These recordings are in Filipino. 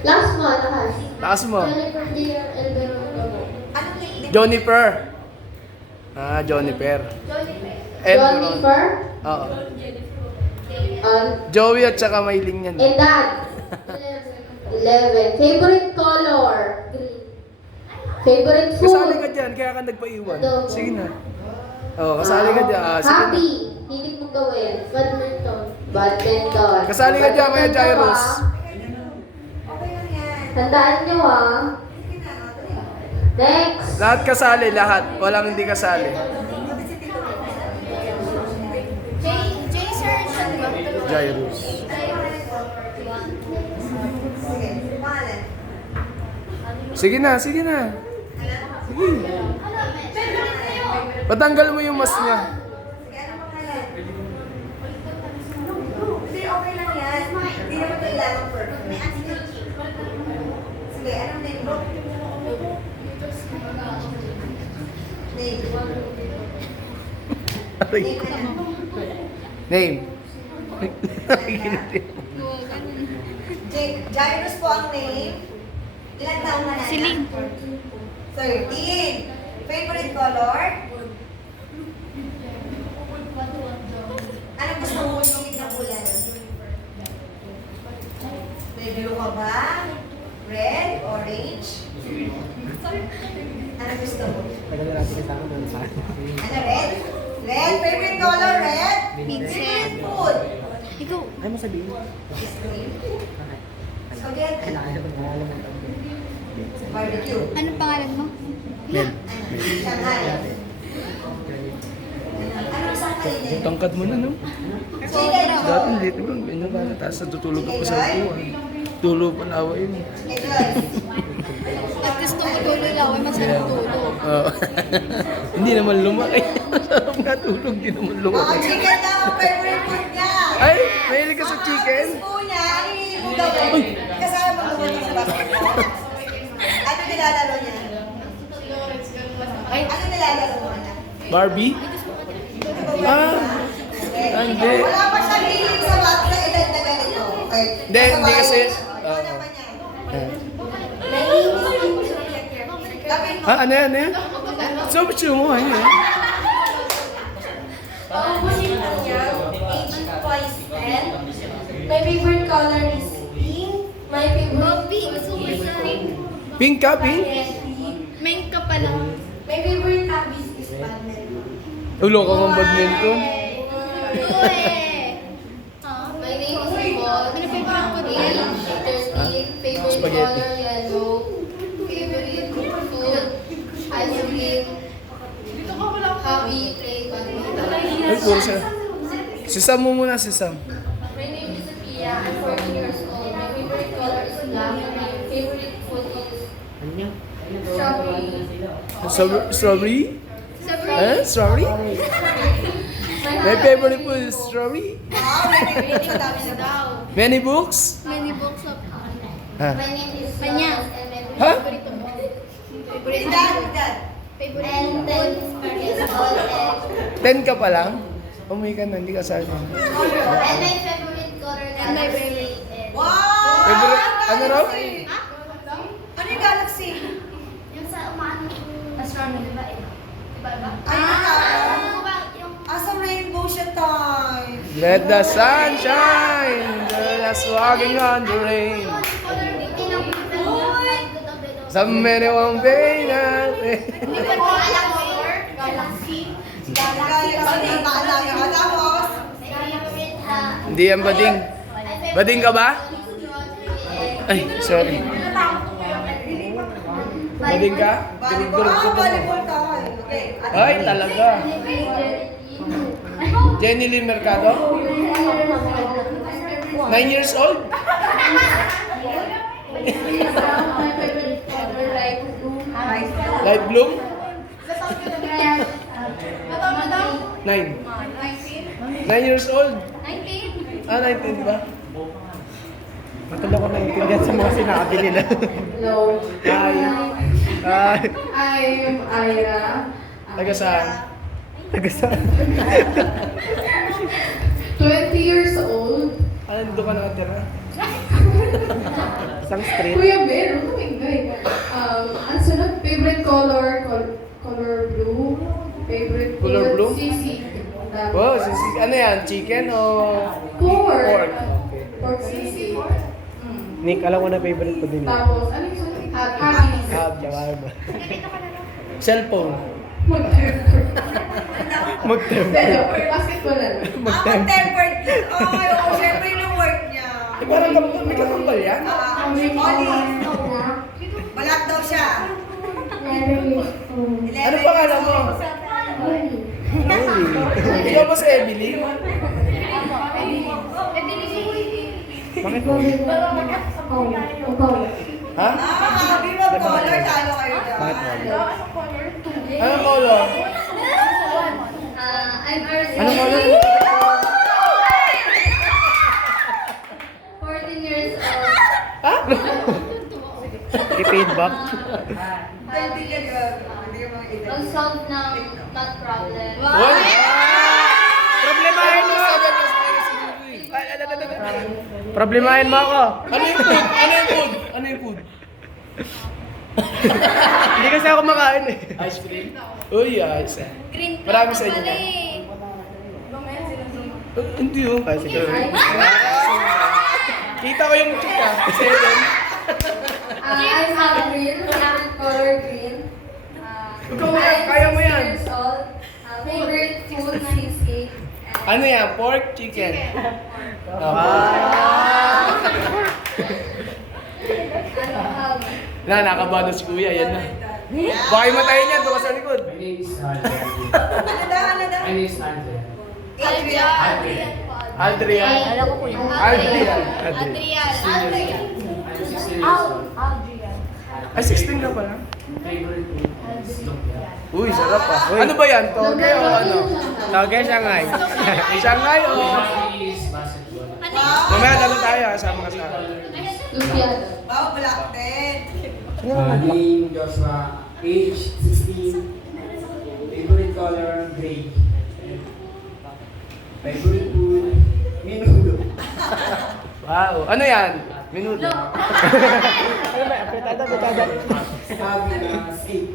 Last mo, lakas. Taas mo. Jennifer Dear Elberon mo. Anong nickname? Jonifer. Jonifer. Elberon. Jennifer. Oo. Um, Joey at saka Mailing yan. and dad. 11. Favorite color? Green. Favorite Kasali ka food? dyan, kaya ka nagpaiwan. Adobo. Sige na. Oo, kasali ka dyan. Sige na. Hobby. Hilig mong gawin. Badminton. Badminton. Kasali ka dyan, Kuya Badminton Jairus. ka, Okay lang yan. Tandaan nyo Sige na, tuloy. Next. Lahat kasali, lahat. Walang hindi kasali. Jay, sir, siya ba? Jairus. Sige, pangalan. Sige na, sige na. Sige. Patanggal mo yung mask niya. Sige, anong pangalan? Hindi, okay lang yan. Hindi naman kailangan perfect. Sige, anong name mo? Name. Name na lang. Name. Jairus po ang name. Ilang taon na natin? Siling. 13. Favorite color? Anong gusto mo yung ng kulay? May blue ka ba? Red? Orange? Anong gusto mo? Ano, red? Red? Favorite color, red? Favorite food? Ikaw. Ay mo sabihin. Spaghetti. Barbecue. Anong pangalan mo? Shanghai. Anong saan kayo din? Tangkad mo na, no? Chicken Dati o? dito lang, binabala. Tapos natutulog ako sa upuan. Tulog pa lawa yun. Enjoy. At gusto mo tuloy lang, ay masarap tulog. Oo. Hindi naman lumaki. Masarap nga tulog, hindi naman Mga lumaki. chicken lang ang favorite food niya. Ay, mahilig ka sa chicken? Gusto niya, ano yung mo gawin? Kasama mo gawin sa basketball. Ano nilalaro niya? Ano nilalaro mo niya? Barbie? Ah, hindi. Wala pa siyang hilig sa bata sa edad na ganito. Okay. Hindi, hindi kasi... Ano naman niya? Lapit mo. Ano yan, ano yan? So, mo, ano yan? Age twice 10. My favorite color is pink. My favorite Pink, super pink. Pink ka, pink? Main ka pa lang. My favorite hobbies is badminton. Ulo ka ng badminton. Uy! My name is Nicole. Ano favorite ko rin? Thirsty. Favorite Spaghetti. color yellow. Favorite food ice cream. Hobby play badminton. Ay, puro siya. Si Sam mo muna, si Sam. My name is Sophia. I'm 14 years old. My favorite color is black. My favorite food is strawberry. Strawberry? Eh? Strawberry? My favorite food is strawberry. Wow, may sa dami na daw. Many books? Many books of... Ha? My name is Kanya. Lois and my Ha? Favorite mo. Favorite dad, dad. Favorite and mo. 10 years old and 10 ka pa lang? Umuwi ka na, hindi ka sabi. my favorite color And my favorite. is Wow! Favorite, ano raw? Ano yung galaxy? yung sa umaano astronomy ba ito? Diba ba? Ah! ba yung Asa rainbow siya tayo. Let the sun shine, let us walking on the rain. Some many won't be nothing. Hindi yan bading. Bading ka ba? Ay, sorry. Bading ka? Durug-durug ko to. Volleyball tayo. Okay. Ay, talaga. Jenny Lynn Mercado? 9 years old? Light bloom? 9. 9 years old? 19. 19, di ba? Matuloy ko naintindihan sa mga sinabi nila. Hello. Hi. Hi. I'm Ira. Taga saan? Taga saan? 20 years old. Ano, dito ka nakatira? Isang street. Kuya Ben, ano ingay? Ang sunod, favorite color, color blue. Favorite Color food, blue? sisig. Oh, sisig. Ano yan? Chicken o Pork. pork? Pork sisig. Nick, alam ko na favorite ko din. Tapos, ano yung sunod? Hobbies. Shawarma. Cellphone. Mag-term. Pero, basketball na lang. Mag-tempered kid. Ay, oo, syempre yung work niya. Eh, parang may katumbal yan. Oli. Balak daw siya. Ano pangalan mo? Ikaw ba si Emily? Bakit mo? Ha? Happy mo, color, talo kayo dyan. Bakit mo? Anong color? I'm Arzi. Anong color? 14 years old. Ha? I-feedback. Hindi ka girl. Hindi ka mga edad. Mag-solve ng math problem. What? Problemahin mo! Problemahin mo ako. Ano yung food? Ano yung food? Ano yung food? Hindi kasi ako makain eh. Ice cream? Uy, ice. Marami sa inyo. Hindi oh. Ah, sige. Kita ko yung chika. 7. I'm green. Favorite color green. Ikaw yan, kaya mo yan. 6 years old. Favorite food, cheesecake. Ano yan? Pork, chicken. Na, nakabahan na si kuya. Yan na. Baka yung matayin niya. Doon ka sa likod. My name is Adrian. Ano daw, ano daw? My name is Adrian. Adrian. Adrian. Alam ko po yun. Adrian. Adrian. I'm 16 years old. Ay, 16 ka pala. Favorite food is lumpia. Uy, sarap ah. Ano ba yan? Toge o ano? Toge, Shanghai. Shanghai o... Hobby is basketball. Mamaya lalo tayo ha. Sama ka sa akin. Lumpia. Wow, black din. Name Joshua. Age 16. Favorite color gray. Favorite food menudo. Wow. Ano yan? Minuto. Ano ba? Apretada. Hobby na skate.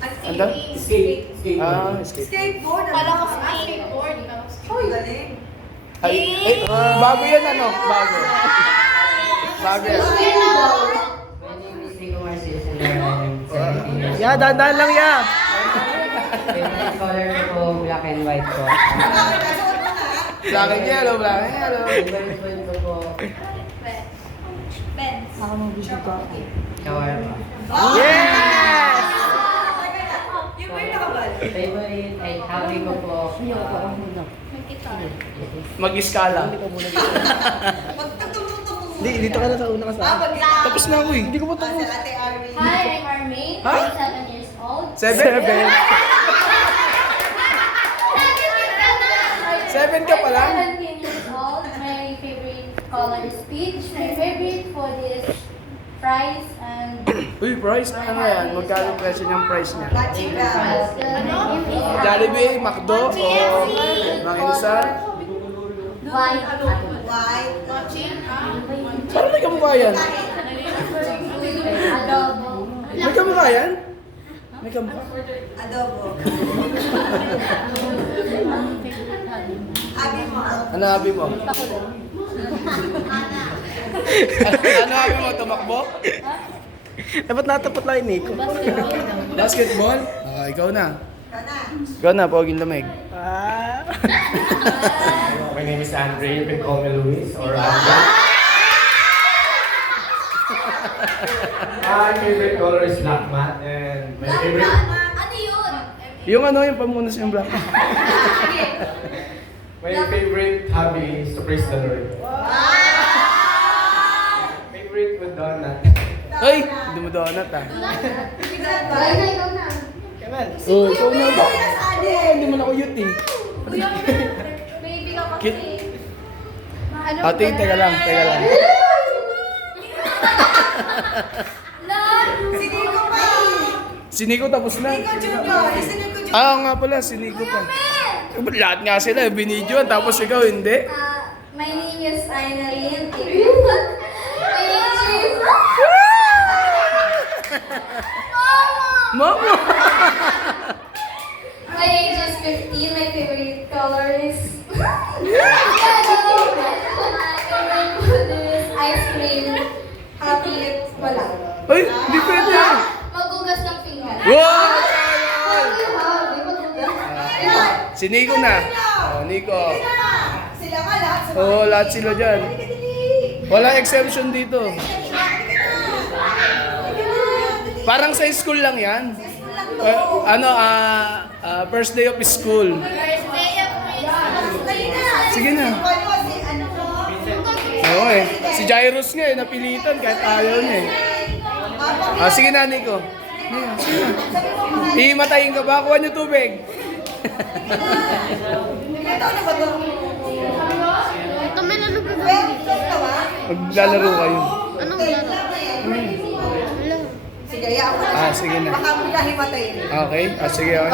Ano? Skate. Skate. Ah, skate. Skateboard. Kala ko ano? skateboard. Uy, galing. Ay, bago yan ano? Bago. Bago yan. My name is Rico Marcius and I'm 17 years Ya, dahan-dahan lang ya. Favorite color ko, black and white po. Nasuot mo na. Black and yellow, black and yellow. Favorite food ko po, shawarma. Yes! Yung may nakabal. Favorite ay hobby ko po, Mag-iskala. Magtutong-tong-tong. Hindi, dito ka na sa una ka sa akin. Tapos na ako eh. Hindi ko pa tapos. Sa Ate Armin. Hi, I'm Armin. Ha? I'm 7 years old. 7? 7 ka pa lang? 17 years old. My favorite color is peach. My favorite food is fries and Uy, price? Ano yan? Magkano presyo ng price niya? Matching ka. Jollibee, McDo, o Makinsan? white. White. Parang may kamukha yan. Adobo. May kamukha yan? May kamukha. Adobo. Abi mo. Ano habi mo? Ano habi mo? Tumakbo? Dapat natapot lang ni Nico. Basketball? Ah, ikaw na. Kana. Ikaw na, Poging Lamig. Ah. My name is Andre. You can call me Luis or Andre. My favorite color is black matte and my favorite Ano yun? Yung ano, yung pamunas yung black. hobby is to praise the Lord. Favorite food donut. Ay, hindi mo donut ah. Gaya na, ikaw na. Oh, ikaw na ba? Kuya sa Ate. Hindi mo na cute eh. Kuya, baby ka kasi. Cute. Ate, teka lang. Si Nico pa. Si Nico tapos na. Nico Junior. Si Nico Junior. Ah, nga pala, si Nico pa. Lahat nga sila, binidyoan, tapos ikaw hindi. My name is Ainaline. My age is Wala. Ay, hindi pwede. Magugas ng pinggan. Wow! Ayan. Si Nico na. Oh, Nico. Sila nga lahat. Oo, lahat sila dyan. Walang exemption dito. Parang sa school lang yan. First day of school. Sige na. Oo eh. Si Jairus nga eh, napilitan kahit ayaw niya eh. Sige na, Nico. Hihimatayin ka ba? Kuha niyo tubig. Ito na ba ito? Ito, may ano ba? Maglalaro kayo. Anong laro? Sige, hayaan mo na. Sige na. Baka mo kahimatayin. Okay? Sige, okay.